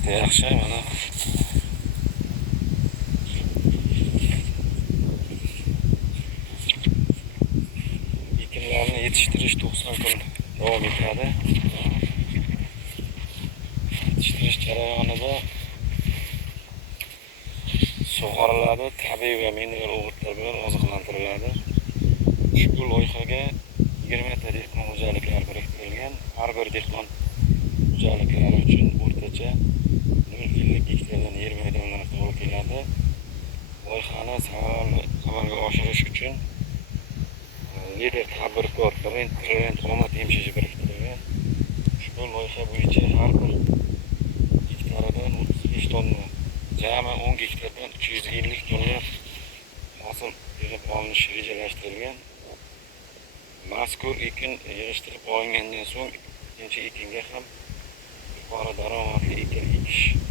holati yaxshi. Mana ekinlarni yetishtirish 90 kun davom etadi. Yetishtirish jarayonida sug'oriladi, tabiiy va mineral o'g'itlar bilan oziqlantiriladi. Ushbu loyihaga 20 ta dehqon xo'jaliklari biriktirilgan. Har bir dehqon xo'jaliklari uchun o'rtacha 0,50 gektardan yer maydonlari to'g'ri keladi. Loyihani samarali amalga oshirish uchun lider tadbirkor Trend omad emchishi biriktirilgan. Ushbu loyiha bo'yicha har bir hektaridan 35 tonna, jami 10 gektardan 350 tonna hosil yig'ib olinishi rejalashtirilgan. Mazkur ekin yig'ishtirib olingandan so'ng ikkinchi ekinga ham yuqori daromadli ekin ekish